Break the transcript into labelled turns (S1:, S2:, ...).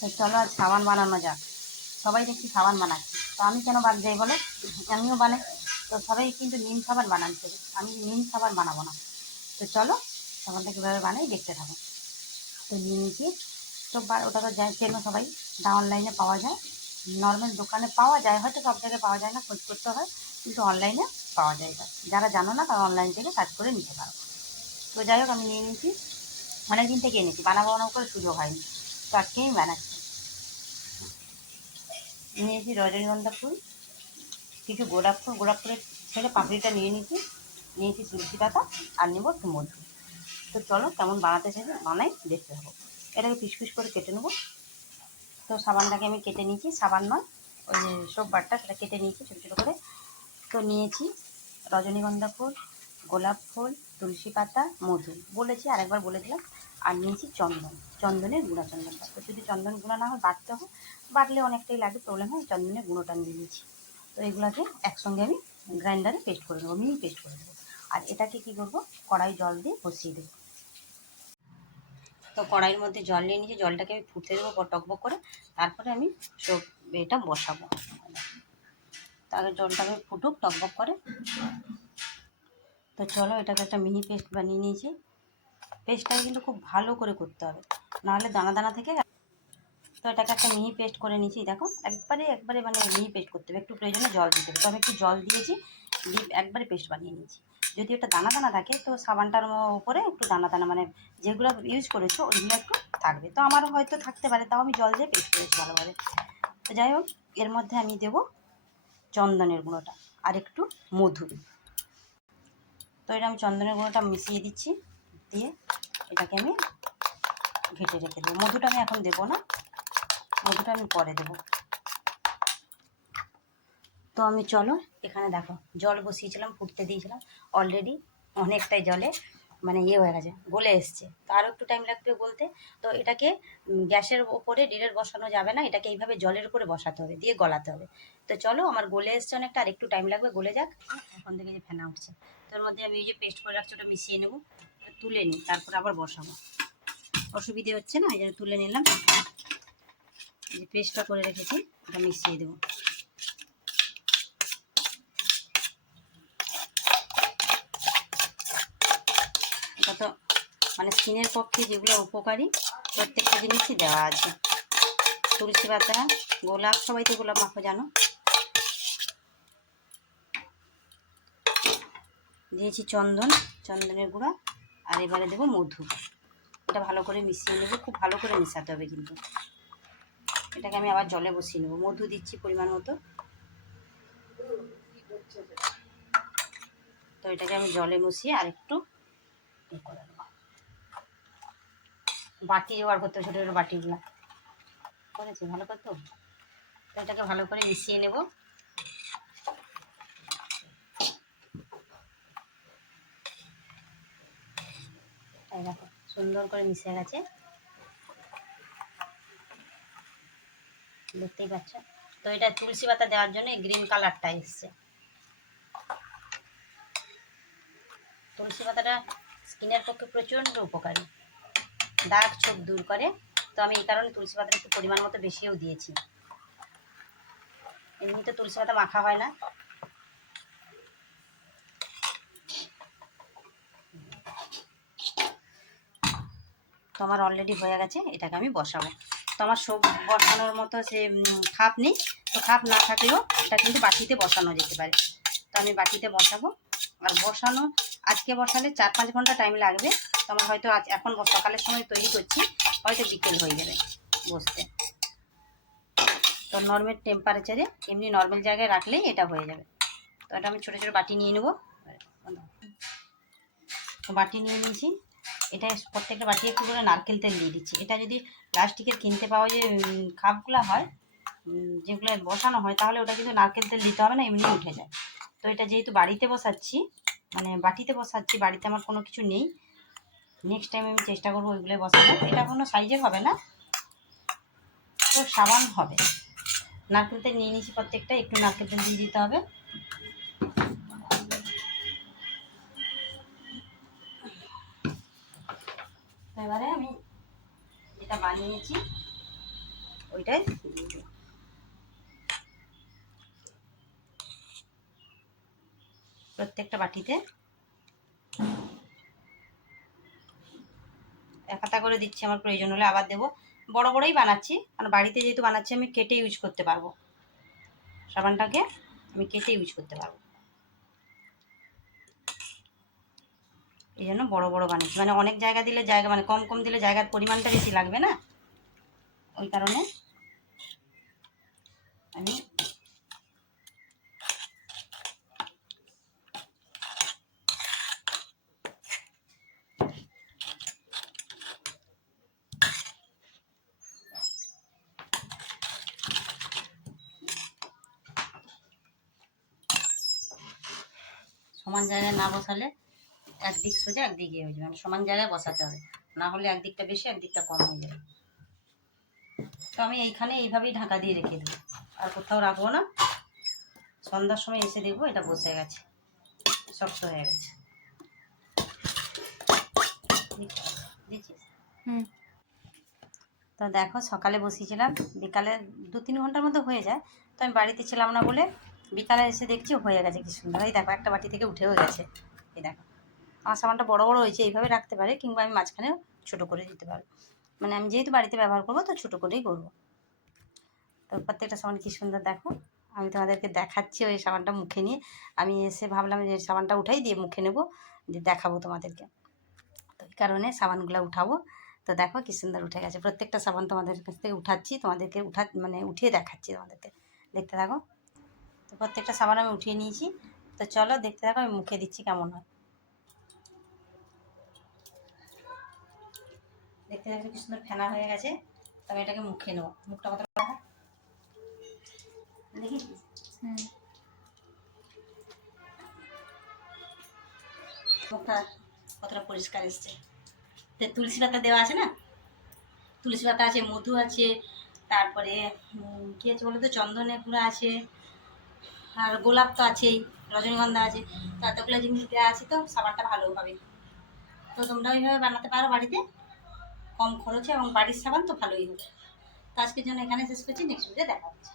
S1: তো চলো আজ সাবান বানানো যাক। সবাই দেখছি সাবান বানাচ্ছে। তো আমি কেন বাদ যাই বলো? আমিও বানাই। তো সবাই কিন্তু নিম সাবান বানাচ্ছে। আমি নিম সাবান বানাবো না। তো চলো, সাবানটা কীভাবে বানাই দেখতে থাকো। তো নিয়ে নিয়েছি। তো ওটা তো যাই চেনো সবাই? দা অনলাইনে পাওয়া যায়। নর্মাল দোকানে পাওয়া যায়, হয়তো সব জায়গায় পাওয়া যায় না, খোঁজ করতে হয় কিন্তু অনলাইনে পাওয়া যায় যারা জানো না, তারা অনলাইন থেকে সার্চ করে নিতে পারো। তো যাই হোক, আমি নিয়ে নিয়েছি। অনেকদিন থেকে এনেছি। বানাবো বানাবো করে সুযোগ হয়নি। আমি বানাচ্ছি। নিয়েছি রজনীগন্ধা ফুল, কিছু গোলাপ ফুল, গোলাপ ফুলের ছেড়ে পাপড়িটা নিয়ে নিয়েছি। নিয়েছি তুলসী পাতা আর নেব একটু মধু। তো চলো কেমন বানাতে চাইবে বানাই, দেখতে থাকো। এটাকে পিস পিস করে কেটে নেব। তো সাবানটাকে আমি কেটে নিয়েছি, সাবান নয়, ওই সোপ বারটা সেটা কেটে নিয়েছি ছোটো ছোটো করে। তো নিয়েছি রজনীগন্ধা ফুল, গোলাপ ফুল তুলসী পাতা, মধু। বলেছি, আরেকবার বলে দিলাম। আর নিয়েছি চন্দন। চন্দনের গুঁড়া, চন্দন তো যদি চন্দন গুঁড়া না হয় বাটতে হয়। বাটলে অনেকটাই লাগে প্রবলেম হয়, চন্দনের গুঁড়োটা নিয়ে নিয়েছি তো এগুলোকে একসঙ্গে আমি গ্রাইন্ডারে পেস্ট করে নেব, মিহি পেস্ট করে নেব। আর এটাকে কি করব? কড়াই জল দিয়ে বসিয়ে দেবো। তো কড়াইয়ের মধ্যে জল নিয়ে নিয়েছি, জলটাকে আমি ফুটতে দেবো টকবক করে। তারপরে আমি সব এটা বসাবো। তাহলে জলটাকে ফুটুক, টকবক করে। তো চলো এটাকে একটা মিহি পেস্ট বানিয়ে নিয়েছি। পেস্টটাকে কিন্তু খুব ভালো করে করতে হবে। নাহলে দানা দানা থেকে তো এটাকে একটা মিহি পেস্ট করে নিয়েছি। দেখো, একবারে একবারে মানে মিহি পেস্ট করতে হবে। একটু প্রয়োজনে জল দিতে হবে। তো আমি একটু জল দিয়েছি, দিয়ে একবারে পেস্ট বানিয়ে নিয়েছি। যদি ওটা দানা দানা থাকে, তো সাবানটার উপরে একটু দানা দানা মানে যেগুলো ইউজ করেছ ওইগুলো একটু থাকবে। তো আমার হয়তো থাকতে পারে, তাও আমি জল দিয়ে পেস্ট করেছি ভালোভাবে। তো যাই হোক, এর মধ্যে আমি দেব চন্দনের গুঁড়োটা। আর একটু মধু। তো এটা আমি চন্দনের গুঁড়োটা মিশিয়ে দিচ্ছি, দিয়ে এটাকে আমি ঘেটে রেখে দেবো। মধুটা আমি এখন দেবো না, মধুটা আমি পরে দেবো। তো আমি চলো এখানে দেখো, জল বসিয়েছিলাম, ফুটতে দিয়েছিলাম। অলরেডি অনেকটাই জলে মানে ইয়ে হয়ে গেছে, গলে এসছে। তো আরও একটু টাইম লাগবে বলতে। তো এটাকে গ্যাসের ওপরে ডিরেক্ট বসানো যাবে না, এটাকে এইভাবে জলের উপরে বসাতে হবে, দিয়ে গলাতে হবে। তো চলো, আমার গলে এসছে অনেকটা আর একটু টাইম লাগবে, গলে যাক। এখন থেকে যে ফেনা উঠছে তো এর মধ্যে আমি ওই যে পেস্ট করে রাখছি, ওটা মিশিয়ে নেব। তুলে নিই তারপর আবার বসাবো। অসুবিধে হচ্ছে না, এই জন্য তুলে নিলাম। যে পেস্টটা করে রেখেছি, ওটা মিশিয়ে দেবো। এটা তো মানে স্কিনের পক্ষে যেগুলো উপকারী, প্রত্যেকটা জিনিসই দেওয়া আছে। তুলসী পাতা, গোলাপ, সবাই তো গোলাপ মাখো জানো? দিয়েছি চন্দন, চন্দনের গুঁড়া, আর এবারে দেবো মধু। এটা ভালো করে মিশিয়ে নেব, খুব ভালো করে মেশাতে হবে কিন্তু। এটাকে আমি আবার জলে বসিয়ে নেব। মধু দিচ্ছি পরিমাণ মতো। তো এটাকে আমি জলে বসিয়ে আর একটু বাটি জোগাড় করতে ছোটো ছোটো বাটিগুলো। করেছি, ভালো করতো এটাকে ভালো করে মিশিয়ে নেব। সুন্দর করে মিশে গেছে। দেখতেই পাচ্ছ? তো এটা তুলসী পাতা দেওয়ার জন্য গ্রিন কালারটা এসছে। তুলসী পাতাটা স্কিনের পক্ষে প্রচণ্ড উপকারী। দাগ ছোপ দূর করে। তো আমি এই কারণে তুলসী পাতাটা একটু পরিমাণ মতো বেশিও দিয়েছি। এমনিতে তুলসী পাতা মাখা হয় না। তো আমার অলরেডি হয়ে গেছে, এটাকে আমি বসাবো। তো আমার সব বসানোর মতো সে খাপ নেই। তো খাপ না থাকলেও এটা কিন্তু বাটিতে বসানো যেতে পারে। তো আমি বাটিতে বসাবো। আর বসানো আজকে বসালে চার পাঁচ ঘণ্টা টাইম লাগবে। তো আমার হয়তো আজ এখন সকালের সময় তৈরি করছি, হয়তো বিকেল হয়ে যাবে বসতে। তো নর্মাল টেম্পারেচারে এমনি নর্মাল জায়গায় রাখলেই এটা হয়ে যাবে। তো এটা আমি ছোটো ছোটো বাটি নিয়ে নেব। বাটি নিয়ে নিয়েছি। এটা প্রত্যেকটা বাটি একটু করে নারকেল তেল দিয়ে দিচ্ছি। এটা যদি প্লাস্টিকের কিনতে পাওয়া যে খাপগুলো হয় যেগুলো বসানো হয়, তাহলে ওটা কিন্তু নারকেল তেল দিতে হবে না এমনি উঠে যায়। তো এটা যেহেতু বাড়িতে বসাচ্ছি মানে বাটিতে বসাচ্ছি, বাড়িতে আমার কোনো কিছু নেই। নেক্সট টাইম আমি চেষ্টা করব ওইগুলো বসানো এটা কোনো সাইজের হবে না তো সাবান হবে। নারকেল তেল নিয়ে নিয়েছি প্রত্যেকটা, একটু নারকেল তেল দিয়ে দিতে হবে। এবারে আমি যেটা বানিয়েছি, ওইটাই দিয়ে দেবো। প্রত্যেকটা বাটিতে। এক হাতা করে দিচ্ছি আমার প্রয়োজন হলে আবার দেবো। বড় বড়ই বানাচ্ছি, কারণ বাড়িতে যেহেতু বানাচ্ছি আমি কেটে ইউজ করতে পারব। সাবানটাকে আমি কেটে ইউজ করতে পারব। এই জন্য বড় বড় বানাচ্ছি। মানে অনেক জায়গা দিলে জায়গা মানে কম কম দিলে জায়গার পরিমাণটা বেশি লাগবে না? ওই কারণে আমি সমান জায়গায় না বসালে একদিক সোজা একদিক ইয়ে হয়ে যাবে। মানে সমান জায়গায় বসাতে হবে। না হলে একদিকটা বেশি একদিকটা কম হয়ে যাবে। তো আমি এইখানে এইভাবেই ঢাকা দিয়ে রেখে দেবো। আর কোথাও রাখব না। সন্ধ্যার সময় এসে দেখব এটা বসে গেছে। শক্ত হয়ে গেছে। তো দেখো সকালে বসিয়েছিলাম। বিকালে দু তিন ঘণ্টার মধ্যে হয়ে যায়। তো আমি বাড়িতে ছিলাম না বলে বিকালে এসে দেখছি হয়ে গেছে কি সুন্দর। এই দেখো, একটা বাটি থেকে উঠেও গেছে। এই দেখো, আমার সামানটা বড় বড় হয়েছে, এইভাবে রাখতে পারে কিংবা আমি মাঝখানে ছোটো করে দিতে পারব। মানে আমি যেহেতু বাড়িতে ব্যবহার করব, তো ছোটো করেই করব। তো প্রত্যেকটা সাবান কি সুন্দর দেখো। আমি তোমাদেরকে দেখাচ্ছি ওই সাবানটা মুখে নিয়ে। আমি এসে ভাবলাম যে সাবানটা উঠাই দিয়ে মুখে নেব, দিয়ে দেখাবো তোমাদেরকে। তো এই কারণে সাবানগুলো উঠাবো। তো দেখো কি সুন্দর উঠে গেছে। প্রত্যেকটা সাবান তোমাদের কাছ থেকে উঠাচ্ছি, তোমাদেরকে উঠা মানে উঠিয়ে দেখাচ্ছি তোমাদেরকে। দেখতে থাকো। তো প্রত্যেকটা সাবান আমি উঠিয়ে নিয়েছি। তো চলো দেখতে থাকো আমি মুখে দিচ্ছি কেমন হয়। দেখতে দেখতে কি সুন্দর ফেনা হয়ে গেছে। তো আমি এটাকে মুখে নেব। মুখটা কত দেখি। মুখটা কতটা পরিষ্কার এসছে। তো তুলসী পাতা দেওয়া আছে না? তুলসী পাতা আছে মধু আছে তারপরে কী আছে বলো তো চন্দনের গুঁড়া আছে। আর গোলাপ তো আছেই, রজনীগন্ধা আছে। তো এতগুলো জিনিস দেওয়া আছে তো, সাবানটা ভালো হবে। তো তোমরা ওইভাবে বানাতে পারো বাড়িতে। কম খরচে এবং বাড়ির সাবান তো ভালোই হবে। তো আজকের জন্য এখানে শেষ করছি নেক্সট ভিডিও দেখা হচ্ছে।